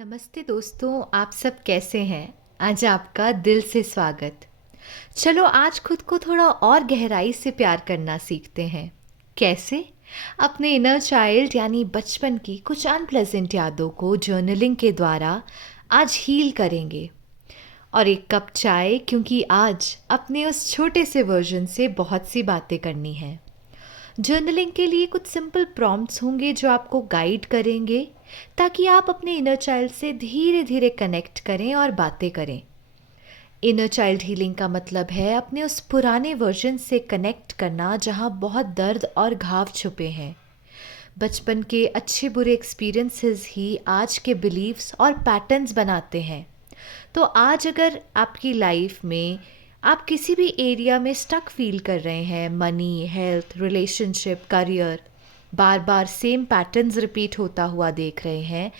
नमस्ते दोस्तों, आप सब कैसे हैं? आज आपका दिल से स्वागत। चलो आज खुद को थोड़ा और गहराई से प्यार करना सीखते हैं। कैसे? अपने इनर चाइल्ड यानी बचपन की कुछ अनप्लेजेंट यादों को जर्नलिंग के द्वारा आज हील करेंगे। और एक कप चाय, क्योंकि आज अपने उस छोटे से वर्जन से बहुत सी बातें करनी है। जर्नलिंग के लिए कुछ सिंपल प्रॉम्प्ट्स होंगे जो आपको गाइड करेंगे ताकि आप अपने इनर चाइल्ड से धीरे धीरे कनेक्ट करें और बातें करें। इनर चाइल्ड हीलिंग का मतलब है अपने उस पुराने वर्जन से कनेक्ट करना जहां बहुत दर्द और घाव छुपे हैं। बचपन के अच्छे बुरे एक्सपीरियंसेस ही आज के बिलीव्स और पैटर्न्स बनाते हैं। तो आज अगर आपकी लाइफ में आप किसी भी एरिया में स्टक फील कर रहे हैं, मनी, हेल्थ, रिलेशनशिप, करियर, बार बार सेम पैटर्न्स रिपीट होता हुआ देख रहे हैं,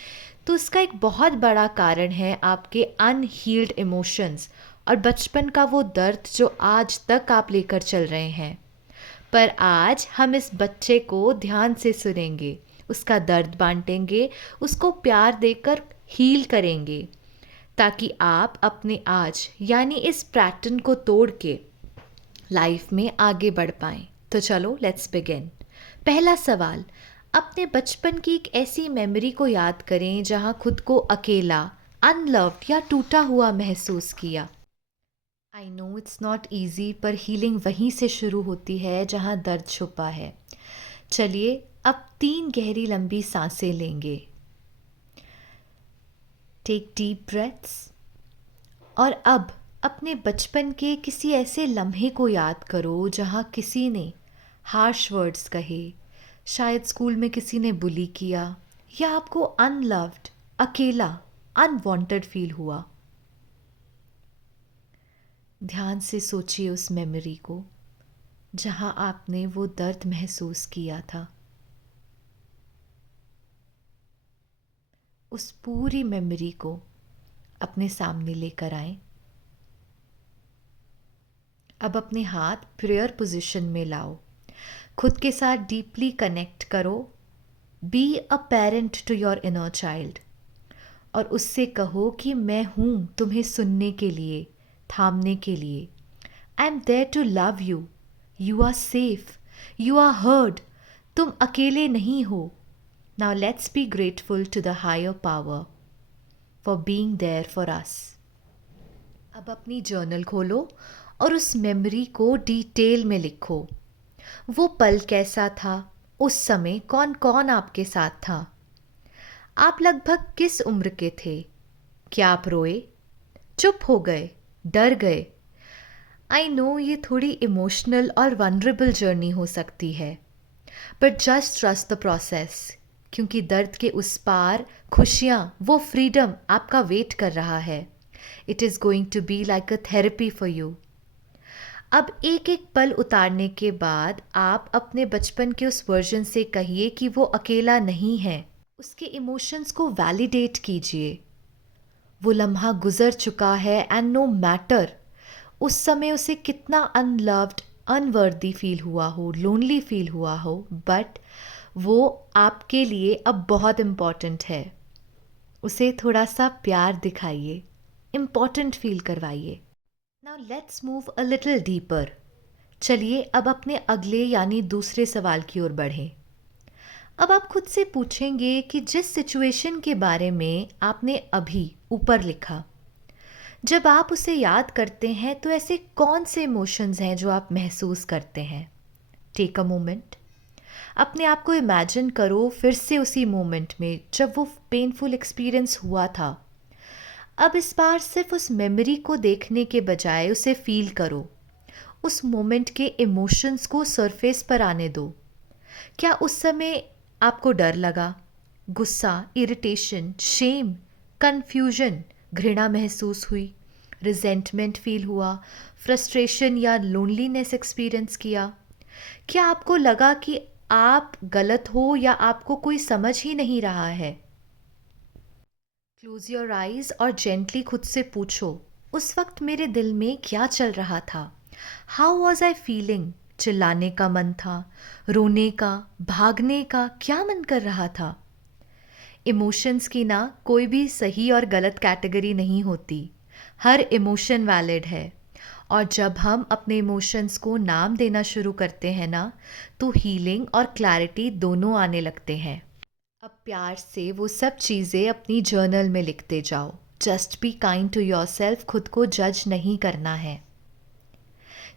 तो इसका एक बहुत बड़ा कारण है आपके अनहील्ड इमोशंस और बचपन का वो दर्द जो आज तक आप लेकर चल रहे हैं। पर आज हम इस बच्चे को ध्यान से सुनेंगे, उसका दर्द बांटेंगे, उसको प्यार देकर हील करेंगे, ताकि आप अपने आज यानी इस पैटर्न को तोड़ के लाइफ में आगे बढ़ पाएं। तो चलो लेट्स बिगिन। पहला सवाल, अपने बचपन की एक ऐसी मेमोरी को याद करें जहां खुद को अकेला, अनलव्ड या टूटा हुआ महसूस किया। I know it's not easy, पर हीलिंग वहीं से शुरू होती है जहां दर्द छुपा है। चलिए अब 3 गहरी लंबी सांसें लेंगे। Take deep breaths. और अब अपने बचपन के किसी ऐसे लम्हे को याद करो जहाँ किसी ने हार्श वर्ड्स कहे, शायद स्कूल में किसी ने बुली किया या आपको अनलव्ड, अकेला, अनवांटेड फील हुआ। ध्यान से सोचिए उस मेमोरी को जहाँ आपने वो दर्द महसूस किया था। उस पूरी मेमोरी को अपने सामने लेकर आएं। अब अपने हाथ प्रेयर पोजीशन में लाओ, खुद के साथ डीपली कनेक्ट करो। Be a parent to your inner child और उससे कहो कि मैं हूँ तुम्हें सुनने के लिए, थामने के लिए। I am there to love you. You are safe, you are heard, तुम अकेले नहीं हो। Now let's be grateful to the higher power for being there for us. अब अपनी जर्नल खोलो और उस मेमोरी को डिटेल में लिखो। वो पल कैसा था, उस समय कौन कौन आपके साथ था, आप लगभग किस उम्र के थे, क्या आप रोए, चुप हो गए, डर गए। आई नो ये थोड़ी इमोशनल और वनरेबल जर्नी हो सकती है, but just trust the process, क्योंकि दर्द के उस पार खुशियाँ, वो फ्रीडम आपका वेट कर रहा है। It is going to be like a therapy for you. अब एक एक पल उतारने के बाद आप अपने बचपन के उस वर्जन से कहिए कि वो अकेला नहीं है। उसके इमोशंस को वैलिडेट कीजिए। वो लम्हा गुजर चुका है एंड नो मैटर उस समय उसे कितना अनलव्ड, अनवर्दी फील हुआ हो, लोनली फील हुआ हो, बट वो आपके लिए अब बहुत इम्पॉर्टेंट है। उसे थोड़ा सा प्यार दिखाइए, इम्पॉर्टेंट फील करवाइए। Now let's move a little deeper. चलिए अब अपने अगले यानी दूसरे सवाल की ओर बढ़ें। अब आप खुद से पूछेंगे कि जिस सिचुएशन के बारे में आपने अभी ऊपर लिखा, जब आप उसे याद करते हैं तो ऐसे कौन से इमोशंस हैं जो आप महसूस करते हैं। टेक अ मोमेंट, अपने आप को इमेजिन करो फिर से उसी मोमेंट में जब वो पेनफुल एक्सपीरियंस हुआ था। अब इस बार सिर्फ उस मेमोरी को देखने के बजाय उसे फील करो। उस मोमेंट के इमोशंस को सरफेस पर आने दो। क्या उस समय आपको डर लगा, गुस्सा, इरिटेशन, शेम, कन्फ्यूजन, घृणा महसूस हुई, रिजेंटमेंट फील हुआ, फ्रस्ट्रेशन या लोनलीनेस एक्सपीरियंस किया? क्या आपको लगा कि आप गलत हो या आपको कोई समझ ही नहीं रहा है? क्लोज योर आइज और जेंटली खुद से पूछो, उस वक्त मेरे दिल में क्या चल रहा था? How was I feeling? चिल्लाने का मन था, रोने का, भागने का, क्या मन कर रहा था? इमोशंस की ना कोई भी सही और गलत कैटेगरी नहीं होती। हर इमोशन वैलिड है। और जब हम अपने इमोशंस को नाम देना शुरू करते हैं ना, तो हीलिंग और क्लैरिटी दोनों आने लगते हैं। अब प्यार से वो सब चीज़ें अपनी जर्नल में लिखते जाओ। Just be kind to yourself, खुद को जज नहीं करना है।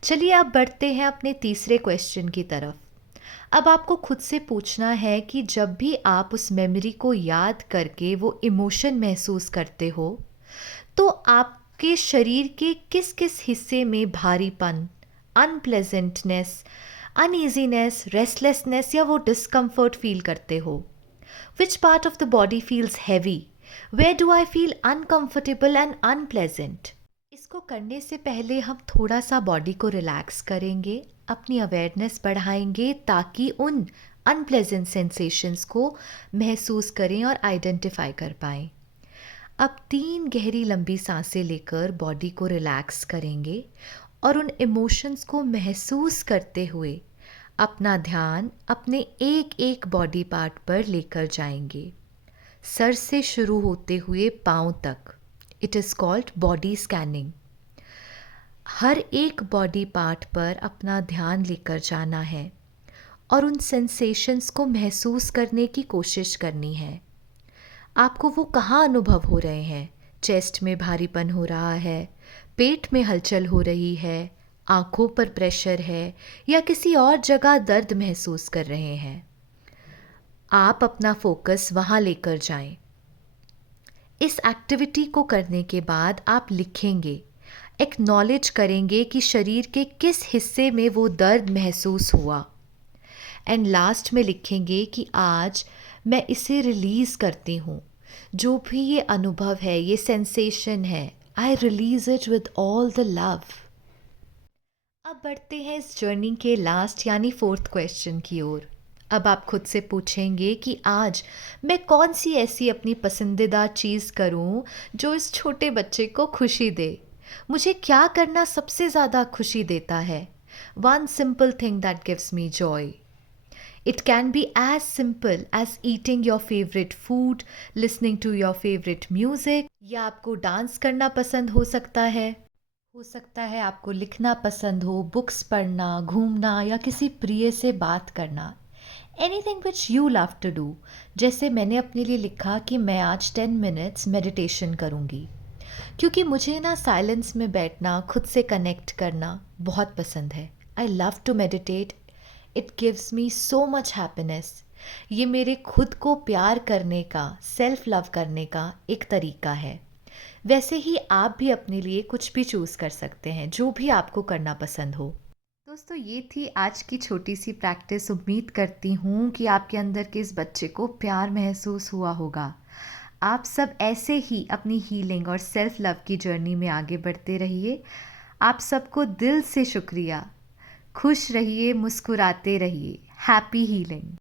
चलिए अब बढ़ते हैं अपने तीसरे क्वेश्चन की तरफ। अब आपको खुद से पूछना है कि जब भी आप उस मेमोरी को याद करके वो इमोशन महसूस करते हो, तो आपके शरीर के किस किस हिस्से में भारीपन, अनप्लेजेंटनेस, अनईजीनेस, रेस्टलेसनेस या वो डिस्कम्फर्ट फील करते हो? Which part of the body feels heavy? Where do I feel uncomfortable and unpleasant? इसको करने से पहले हम थोड़ा सा बॉडी को रिलैक्स करेंगे, अपनी अवेयरनेस बढ़ाएंगे ताकि उन अनप्लेजेंट सेंसेशंस को महसूस करें और आइडेंटिफाई कर पाएं। अब 3 गहरी लंबी सांसें लेकर बॉडी को रिलैक्स करेंगे और उन इमोशंस को महसूस करते हुए अपना ध्यान अपने एक एक बॉडी पार्ट पर लेकर जाएंगे, सर से शुरू होते हुए पाँव तक। It is called body scanning. हर एक बॉडी पार्ट पर अपना ध्यान लेकर जाना है और उन सेंसेशंस को महसूस करने की कोशिश करनी है। आपको वो कहाँ अनुभव हो रहे हैं? चेस्ट में भारीपन हो रहा है, पेट में हलचल हो रही है, आँखों पर प्रेशर है या किसी और जगह दर्द महसूस कर रहे हैं? आप अपना फोकस वहाँ लेकर जाएं। इस एक्टिविटी को करने के बाद आप लिखेंगे, एक्नॉलेज करेंगे कि शरीर के किस हिस्से में वो दर्द महसूस हुआ। एंड लास्ट में लिखेंगे कि आज मैं इसे रिलीज़ करती हूँ। जो भी ये अनुभव है, ये सेंसेशन है, I release it with all the love. अब बढ़ते हैं इस जर्नी के लास्ट यानी 4th क्वेश्चन की ओर। अब आप खुद से पूछेंगे कि आज मैं कौन सी ऐसी अपनी पसंदीदा चीज़ करूं जो इस छोटे बच्चे को खुशी दे। मुझे क्या करना सबसे ज़्यादा खुशी देता है? One simple thing that gives me Joy. It can be as simple as eating your favorite food, listening to your favorite music, या आपको डांस करना पसंद हो सकता है आपको लिखना पसंद हो, बुक्स पढ़ना, घूमना या किसी प्रिय से बात करना। Anything which you love to do. जैसे मैंने अपने लिए लिखा कि मैं आज 10 मिनट्स मेडिटेशन करूँगी, क्योंकि मुझे ना साइलेंस में बैठना, खुद से कनेक्ट करना बहुत पसंद है। I love to meditate, it gives me so much happiness. ये मेरे खुद को प्यार करने का, सेल्फ लव करने का एक तरीका है। वैसे ही आप भी अपने लिए कुछ भी चूज़ कर सकते हैं, जो भी आपको करना पसंद हो। दोस्तों, ये थी आज की छोटी सी प्रैक्टिस। उम्मीद करती हूँ कि आपके अंदर के इस बच्चे को प्यार महसूस हुआ होगा। आप सब ऐसे ही अपनी हीलिंग और सेल्फ लव की जर्नी में आगे बढ़ते रहिए। आप सबको दिल से शुक्रिया। खुश रहिए, मुस्कुराते रहिए। Happy healing.